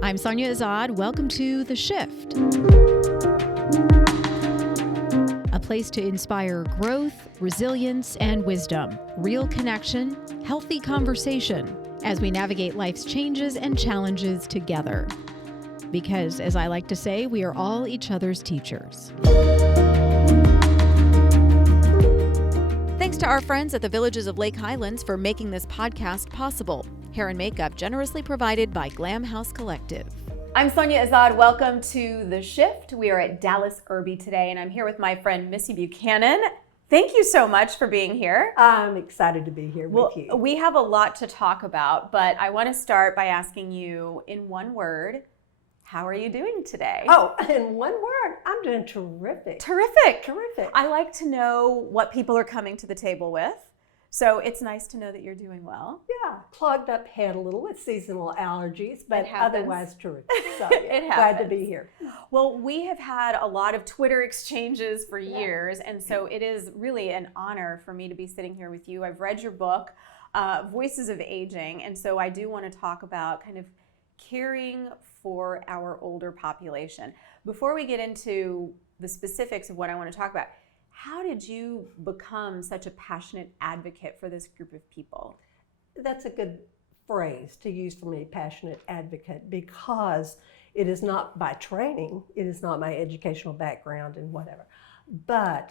I'm Sonia Azad. Welcome to The Shift, a place to inspire growth, resilience, and wisdom, real connection, healthy conversation as we navigate life's changes and challenges together. Because, as I like to say, we are all each other's teachers. Thanks to our friends at the Villages of Lake Highlands for making this podcast possible. Hair and makeup generously provided by Glam House Collective. I'm Sonia Azad. Welcome to The Shift. We are at Dallas Irby today, and I'm here with my friend Missy Buchanan. Thank you so much for being here. I'm excited to be here with you. We have a lot to talk about, but I want to start by asking you in one word, how are you doing today? Oh, in one word, I'm doing terrific. Terrific. Terrific. I like to know what people are coming to the table with. So it's nice to know that you're doing well. Yeah, clogged up head a little with seasonal allergies, but otherwise terrific. So It glad to be here. Well, we have had a lot of Twitter exchanges for years, and so it is really an honor for me to be sitting here with you. I've read your book, Voices of Aging, and so I do want to talk about kind of caring for our older population. Before we get into the specifics of what I want to talk about, how did you become such a passionate advocate for this group of people? That's a good phrase to use for me, passionate advocate, because it is not by training, it is not my educational background and whatever, but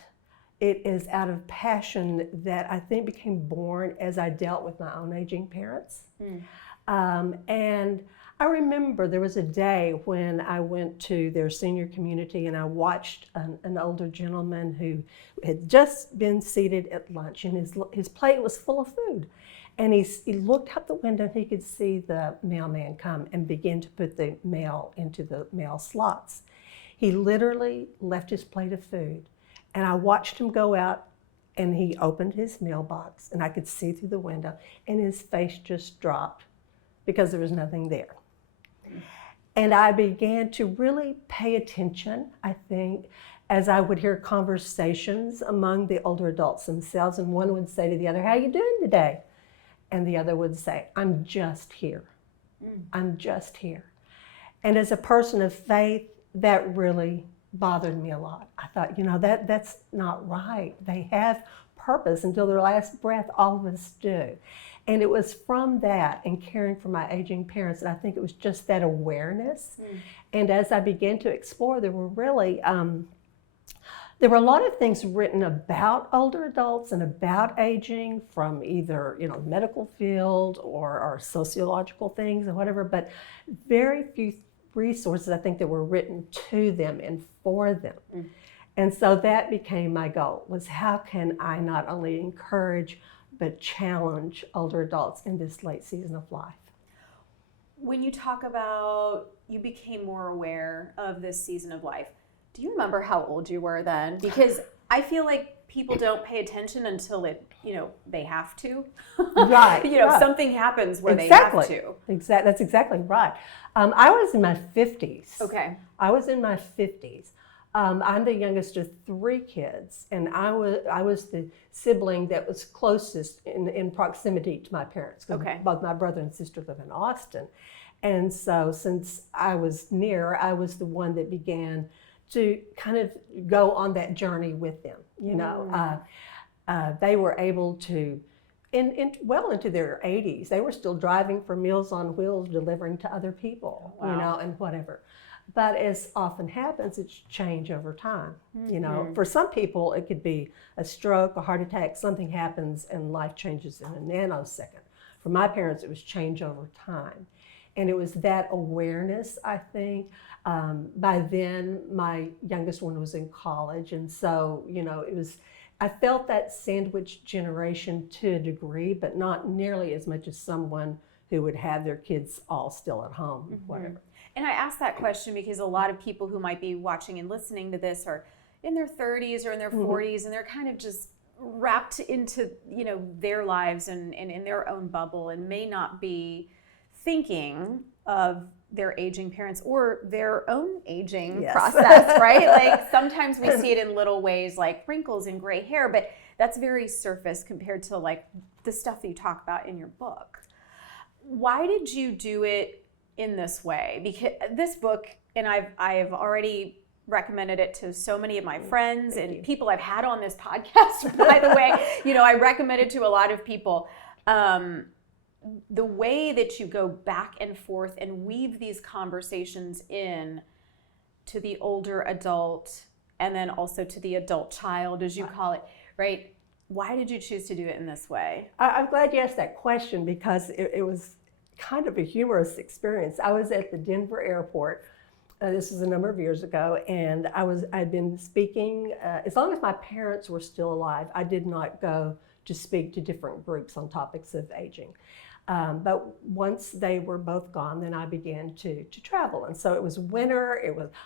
it is out of passion that I think became born as I dealt with my own aging parents. And I remember there was a day when I went to their senior community and I watched an older gentleman who had just been seated at lunch, and his plate was full of food. And he looked out the window and he could see the mailman come and begin to put the mail into the mail slots. He literally left his plate of food, and I watched him go out, and he opened his mailbox and I could see through the window, and his face just dropped because there was nothing there. And I began to really pay attention, I think, as I would hear conversations among the older adults themselves, and one would say to the other, "How you doing today?" And the other would say, "I'm just here. I'm just here." And as a person of faith, that really bothered me a lot. I thought, that's not right. They have purpose until their last breath, all of us do. And it was from that and caring for my aging parents, and I think it was just that awareness. And as I began to explore, there were really, there were a lot of things written about older adults and about aging from either, medical field or sociological things or whatever, but very few resources I think that were written to them and for them. And so that became my goal, was how can I not only encourage but challenge older adults in this late season of life. When you talk about you became more aware of this season of life, do you remember how old you were then? Because I feel like people don't pay attention until they have to. Right. Right. Something happens where they have to. That's exactly right. I was in my 50s. Okay. I was in my 50s. I'm the youngest of 3 kids, and I was the sibling that was closest in proximity to my parents. Okay. Both my brother and sister live in Austin. And so since I was near, I was the one that began to kind of go on that journey with them. They were able to, well into their 80s, they were still driving for Meals on Wheels, delivering to other people, and whatever. But as often happens, it's change over time. For some people, it could be a stroke, a heart attack, something happens and life changes in a nanosecond. For my parents, it was change over time. And it was that awareness, I think. By then, my youngest one was in college. And so, I felt that sandwich generation to a degree, but not nearly as much as someone who would have their kids all still at home, whatever. And I ask that question because a lot of people who might be watching and listening to this are in their 30s or in their 40s, and they're kind of just wrapped into, their lives and in their own bubble, and may not be thinking of their aging parents or their own aging process, right? Like sometimes we see it in little ways like wrinkles and gray hair, but that's very surface compared to like the stuff that you talk about in your book. Why did you do it in this way? Because this book, and I've already recommended it to so many of my friends and people I've had on this podcast, by the way. I recommend it to a lot of people. The way that you go back and forth and weave these conversations in to the older adult and then also to the adult child, as you call it, right? Why did you choose to do it in this way? I'm glad you asked that question because it was kind of a humorous experience. I was at the Denver airport. This was a number of years ago, and I'd been speaking, as long as my parents were still alive, I did not go to speak to different groups on topics of aging. But once they were both gone, then I began to travel. And so it was winter,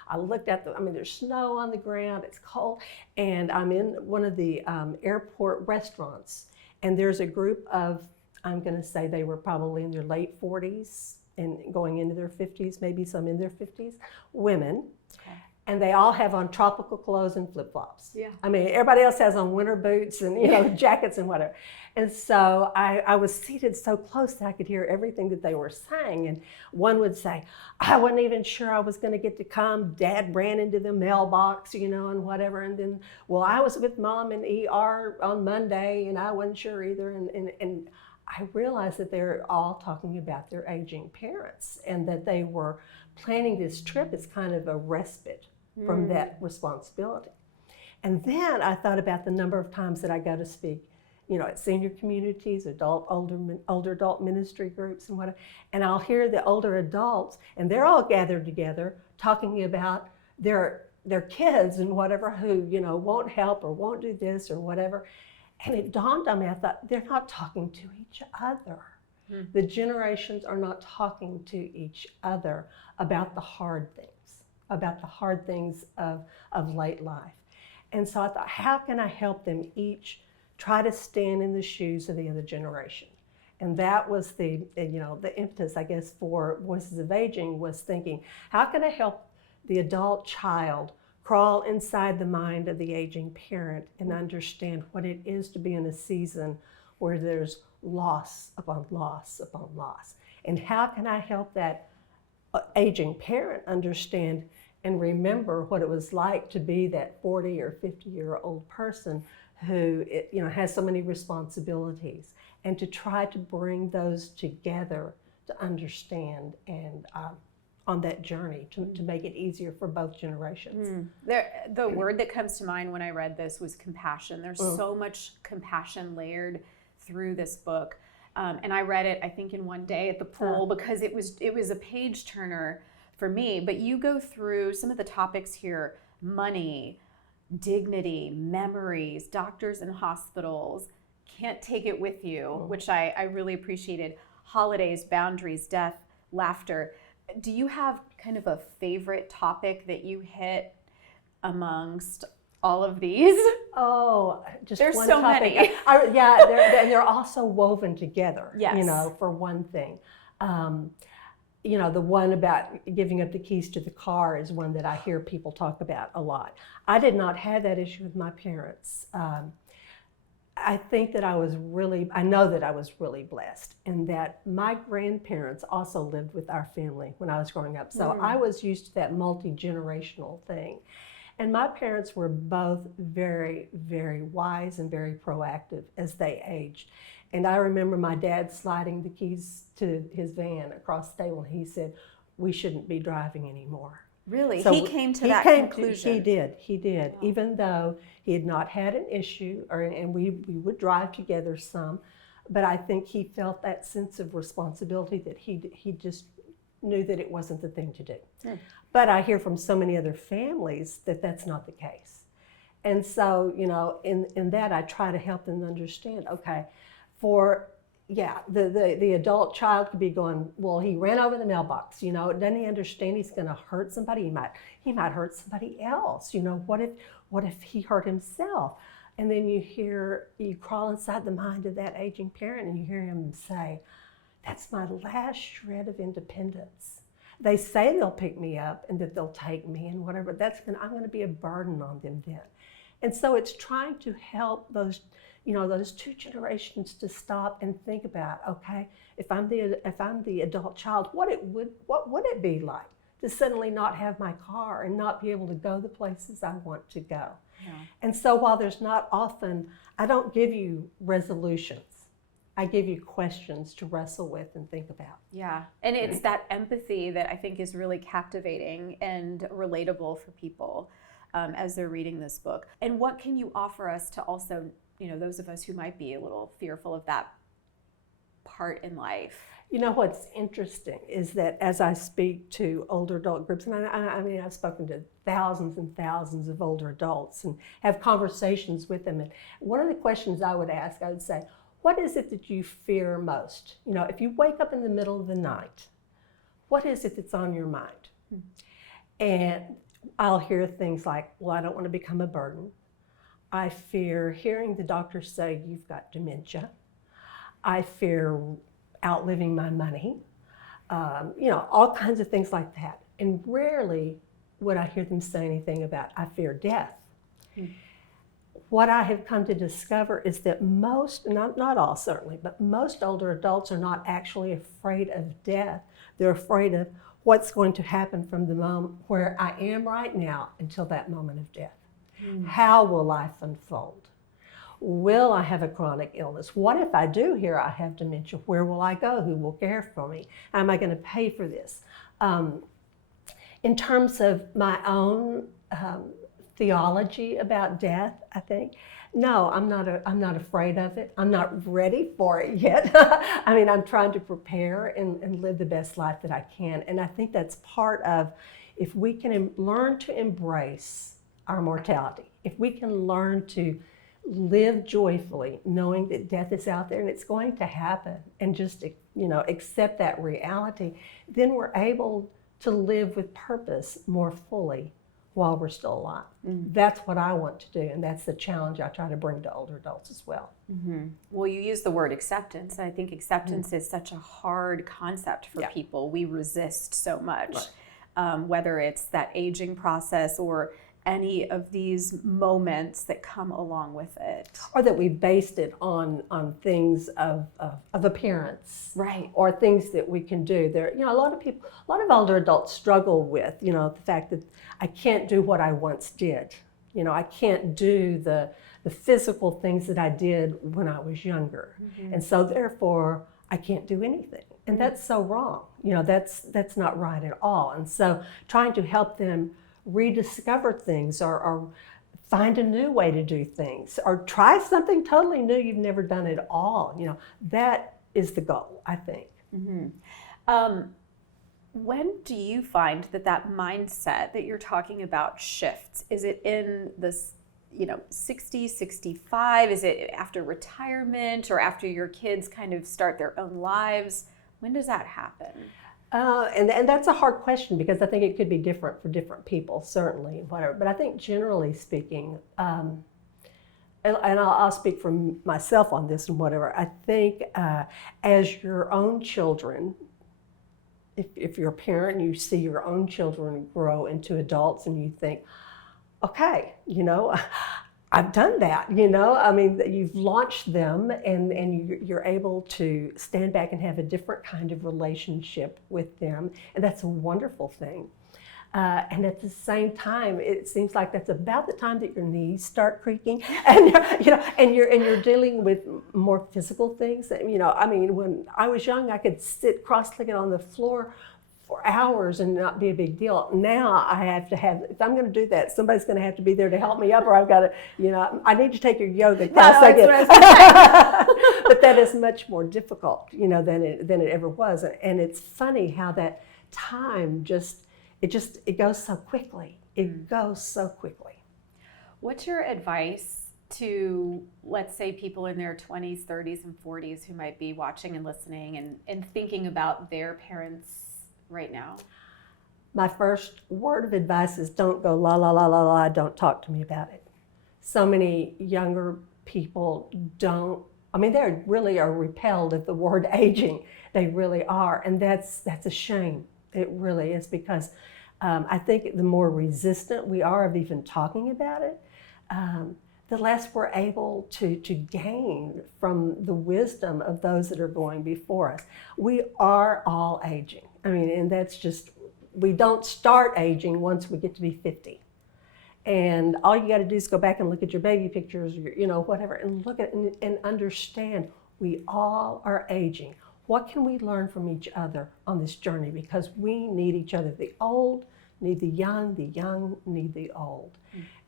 I looked at there's snow on the ground, it's cold, and I'm in one of the airport restaurants, and there's a group of, I'm gonna say they were probably in their late 40s, and going into their 50s, maybe some in their 50s, women. Okay. And they all have on tropical clothes and flip-flops. Yeah. Everybody else has on winter boots and jackets and whatever. And so I was seated so close that I could hear everything that they were saying. And one would say, I wasn't even sure I was going to get to come. Dad ran into the mailbox, and whatever. And then, well, I was with Mom in ER on Monday, and I wasn't sure either. And I realized that they're all talking about their aging parents and that they were planning this trip as kind of a respite from that responsibility. And then I thought about the number of times that I go to speak, at senior communities, older adult ministry groups and whatever, and I'll hear the older adults, and they're all gathered together talking about their kids and whatever who, won't help or won't do this or whatever. And it dawned on me, I thought, they're not talking to each other. The generations are not talking to each other about the hard things of late life. And so I thought, how can I help them each try to stand in the shoes of the other generation? And that was the impetus, I guess, for Voices of Aging, was thinking, how can I help the adult child crawl inside the mind of the aging parent and understand what it is to be in a season where there's loss upon loss upon loss? And how can I help that aging parent understand and remember what it was like to be that 40 or 50-year-old person who has so many responsibilities, and to try to bring those together to understand and on that journey to make it easier for both generations. The word that comes to mind when I read this was compassion. There's so much compassion layered through this book. And I read it, I think, in one day at the pool because it was a page turner for me. But you go through some of the topics here: money, dignity, memories, doctors and hospitals, can't take it with you, which I really appreciated, holidays, boundaries, death, laughter. Do you have kind of a favorite topic that you hit amongst all of these? Oh, just there's one so topic. many. They're also woven together. Yes. For one thing. The one about giving up the keys to the car is one that I hear people talk about a lot. I did not have that issue with my parents. I think that I know that I was really blessed, and that my grandparents also lived with our family when I was growing up. So I was used to that multi-generational thing. And my parents were both very, very wise and very proactive as they aged. And I remember my dad sliding the keys to his van across the table, and he said, "We shouldn't be driving anymore." Really? So he came to that conclusion? He did. Wow. Even though he had not had an issue, and we would drive together some, but I think he felt that sense of responsibility that he just knew that it wasn't the thing to do. Yeah. But I hear from so many other families that that's not the case. And so, in that I try to help them understand, okay, the adult child could be going, well, he ran over the mailbox, doesn't he understand he's going to hurt somebody? He might hurt somebody else. What if he hurt himself? And then you crawl inside the mind of that aging parent, and you hear him say, "That's my last shred of independence. They say they'll pick me up and that they'll take me and whatever. I'm going to be a burden on them then." And so it's trying to help those those two generations to stop and think about, okay, if I'm the adult child, what would it be like to suddenly not have my car and not be able to go the places I want to go? Yeah. And so while there's not often, I don't give you resolutions. I give you questions to wrestle with and think about. Yeah, and it's that empathy that I think is really captivating and relatable for people as they're reading this book. And what can you offer us to also, those of us who might be a little fearful of that part in life? What's interesting is that as I speak to older adult groups, and I've spoken to thousands and thousands of older adults and have conversations with them, and one of the questions I would ask, I would say, what is it that you fear most? If you wake up in the middle of the night, what is it that's on your mind? And I'll hear things like, well, I don't want to become a burden. I fear hearing the doctor say you've got dementia. I fear outliving my money. All kinds of things like that. And rarely would I hear them say anything about, I fear death. What I have come to discover is that most, not all certainly, but most older adults are not actually afraid of death. They're afraid of what's going to happen from the moment where I am right now until that moment of death. How will life unfold? Will I have a chronic illness? What if I do hear I have dementia? Where will I go? Who will care for me? Am I going to pay for this? In terms of my own theology about death, I think, no, I'm not afraid of it. I'm not ready for it yet. I'm trying to prepare and live the best life that I can. And I think that's part of, if we can learn to embrace our mortality, if we can learn to live joyfully, knowing that death is out there and it's going to happen, and just accept that reality, then we're able to live with purpose more fully while we're still alive. That's what I want to do, and that's the challenge I try to bring to older adults as well. Well, you use the word acceptance. I think acceptance is such a hard concept for people. We resist so much, whether it's that aging process or any of these moments that come along with it. Or that we based it on things of appearance. Right. Or things that we can do. There, a lot of older adults struggle with, the fact that I can't do what I once did. I can't do the physical things that I did when I was younger. And so therefore, I can't do anything. And that's so wrong. That's not right at all. And so trying to help them rediscover things, or find a new way to do things, or try something totally new you've never done at all. That is the goal, I think. When do you find that mindset that you're talking about shifts? Is it in this 60, 65? Is it after retirement, or after your kids kind of start their own lives? When does that happen? And that's a hard question, because I think it could be different for different people, certainly, whatever. But I think generally speaking, and I'll speak for myself on this and whatever, I think as your own children, if you're a parent and you see your own children grow into adults and you think, okay, I've done that, you've launched them, and you're able to stand back and have a different kind of relationship with them, and that's a wonderful thing. And at the same time, it seems like that's about the time that your knees start creaking, and you're dealing with more physical things. When I was young, I could sit cross-legged on the floor for hours and not be a big deal. Now I have to have, if I'm going to do that, somebody's going to have to be there to help me up, or I've got to, I need to take your yoga class. But that is much more difficult, than it ever was. And it's funny how that time it goes so quickly. It goes so quickly. What's your advice to, let's say, people in their 20s, 30s, and 40s who might be watching and listening and thinking about their parents right now? My first word of advice is, don't go la la la la la, don't talk to me about it. So many younger people they really are repelled at the word aging. They really are, and that's a shame. It really is, because I think the more resistant we are of even talking about it, the less we're able to gain from the wisdom of those that are going before us. We are all aging. I mean, and that's just, we don't start aging once we get to be 50. And all you got to do is go back and look at your baby pictures, or your, whatever, and look at it and understand we all are aging. What can we learn from each other on this journey? Because we need each other. The old need the young need the old.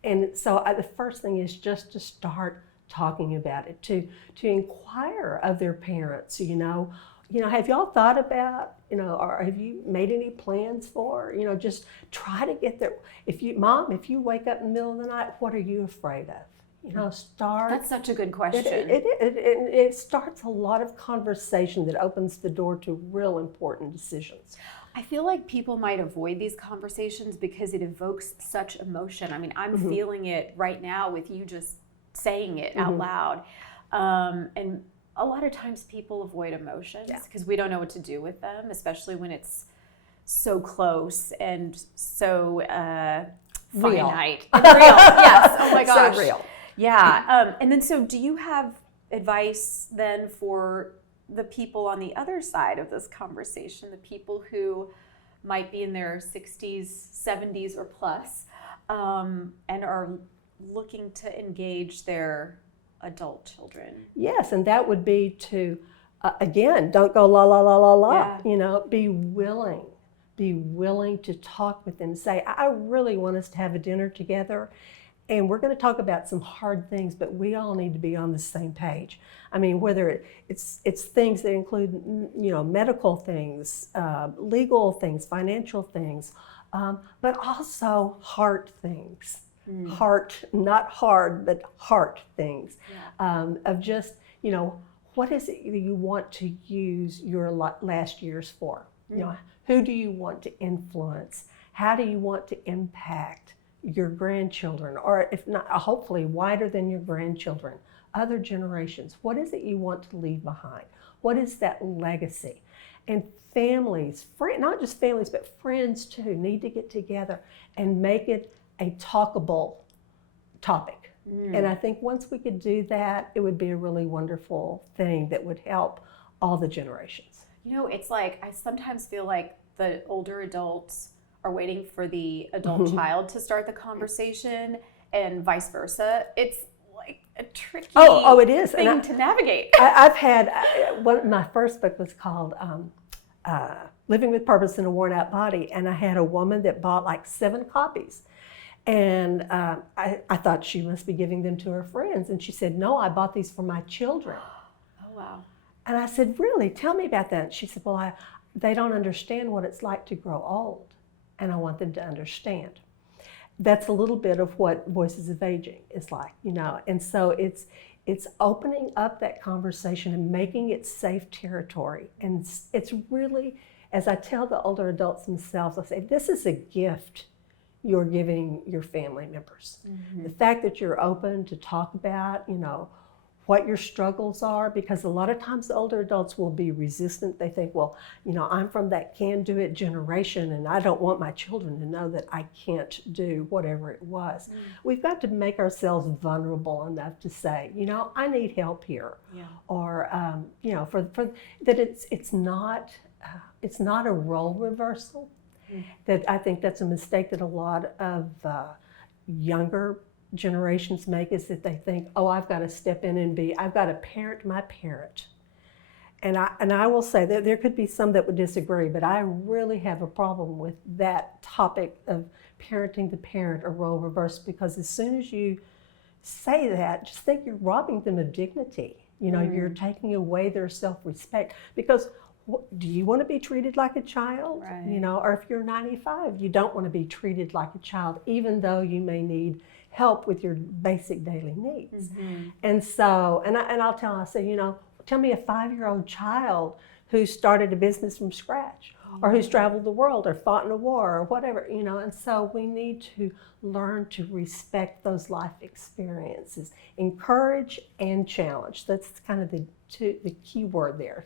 And so the first thing is just to start talking about it, to inquire of their parents, have y'all thought about, or have you made any plans for, just try to get there. If you wake up in the middle of the night, what are you afraid of? Start. That's such a good question. It starts a lot of conversation that opens the door to real important decisions. I feel like people might avoid these conversations because it evokes such emotion. I mean, I'm feeling it right now with you just saying it out loud. And a lot of times people avoid emotions because we don't know what to do with them, especially when it's so close and so finite. Real. Yes. Oh my gosh. So real. Yeah. And then, so do you have advice then for the people on the other side of this conversation, the people who might be in their 60s, 70s, or plus, and are looking to engage their adult children? Yes, and that would be to, again, don't go la la la la la. Yeah. Be willing to talk with them. Say, I really want us to have a dinner together, and we're going to talk about some hard things, but we all need to be on the same page. I mean, whether it's things that include, medical things, legal things, financial things, but also heart things. Heart, not hard, but heart things. Of just, what is it that you want to use your last years for? Who do you want to influence? How do you want to impact your grandchildren, or if not, hopefully wider than your grandchildren, other generations? What is it you want to leave behind? What is that legacy? And families, not just families, but friends too, need to get together and make it a talkable topic. And I think once we could do that, it would be a really wonderful thing that would help all the generations. It's like, I sometimes feel like the older adults are waiting for the adult child to start the conversation, and vice versa. It's like a tricky it is. thing to navigate. I've had, my first book was called Living with Purpose in a Worn Out Body, and I had a woman that bought like 7 copies. And I thought she must be giving them to her friends. And she said, no, I bought these for my children. Oh, wow. And I said, really? Tell me about that. And she said, well, they don't understand what it's like to grow old. And I want them to understand. That's a little bit of what Voices of Aging is like, And so it's opening up that conversation and making it safe territory. And it's really, as I tell the older adults themselves, I say, this is a gift you're giving your family members. The fact that you're open to talk about, what your struggles are, because a lot of times the older adults will be resistant. They think, well, I'm from that can-do-it generation, and I don't want my children to know that I can't do whatever it was. We've got to make ourselves vulnerable enough to say, I need help here, or for that it's not a role reversal. That I think that's a mistake that a lot of younger generations make, is that they think, I've got to step in and I've got to parent my parent. And I will say that there could be some that would disagree, but I really have a problem with that topic of parenting the parent or role reverse, because as soon as you say that, just think you're robbing them of dignity. You're taking away their self-respect, because do you want to be treated like a child? Right. Or if you're 95, you don't want to be treated like a child, even though you may need help with your basic daily needs. And so, and I'll tell them, I say, tell me a 5-year-old child who started a business from scratch, or who's traveled the world, or fought in a war, or whatever, and so we need to learn to respect those life experiences, encourage and challenge. That's kind of the key word there.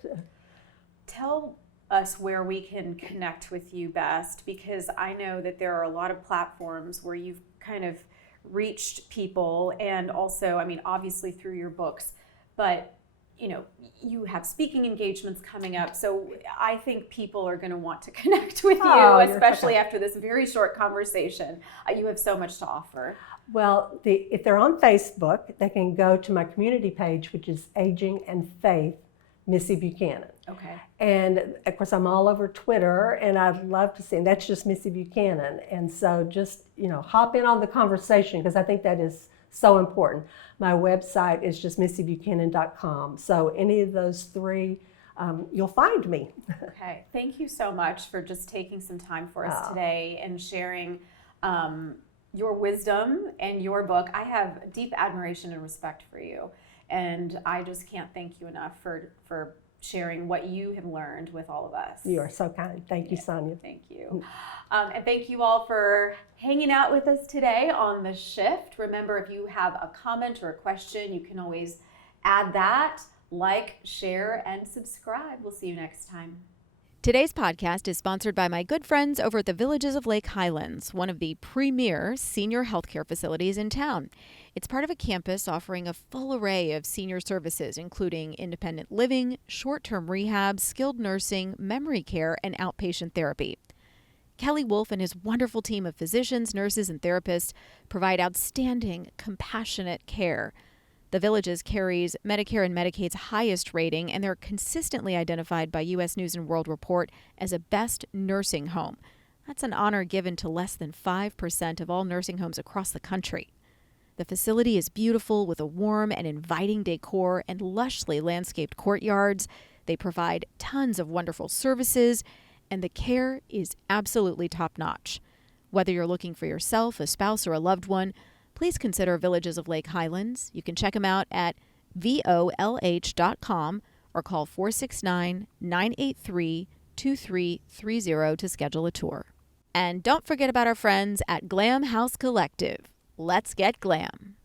Tell us where we can connect with you best, because I know that there are a lot of platforms where you've kind of reached people, and also, I mean, obviously through your books, but you know, you have speaking engagements coming up. So I think people are going to want to connect with you, especially after this very short conversation. You have so much to offer. Well, if they're on Facebook, they can go to my community page, which is Aging and Faith, Missy Buchanan. Okay. And of course, I'm all over Twitter, and I'd love to see, and that's just Missy Buchanan. And so just, you know, hop in on the conversation, because I think that is so important. My website is just missybuchanan.com. So any of those three, you'll find me. Okay. Thank you so much for just taking some time for us today and sharing your wisdom and your book. I have deep admiration and respect for you. And I just can't thank you enough for sharing what you have learned with all of us. You are so kind. Thank you, Sonia. Thank you. And thank you all for hanging out with us today on The Shift. Remember, if you have a comment or a question, you can always add that, like, share, and subscribe. We'll see you next time. Today's podcast is sponsored by my good friends over at the Villages of Lake Highlands, one of the premier senior healthcare facilities in town. It's part of a campus offering a full array of senior services, including independent living, short-term rehab, skilled nursing, memory care, and outpatient therapy. Kelly Wolf and his wonderful team of physicians, nurses, and therapists provide outstanding, compassionate care. The Villages carries Medicare and Medicaid's highest rating, and they're consistently identified by U.S. News & World Report as a best nursing home. That's an honor given to less than 5% of all nursing homes across the country. The facility is beautiful with a warm and inviting decor and lushly landscaped courtyards. They provide tons of wonderful services, and the care is absolutely top-notch. Whether you're looking for yourself, a spouse, or a loved one, please consider Villages of Lake Highlands. You can check them out at volh.com or call 469-983-2330 to schedule a tour. And don't forget about our friends at Glam House Collective. Let's get glam.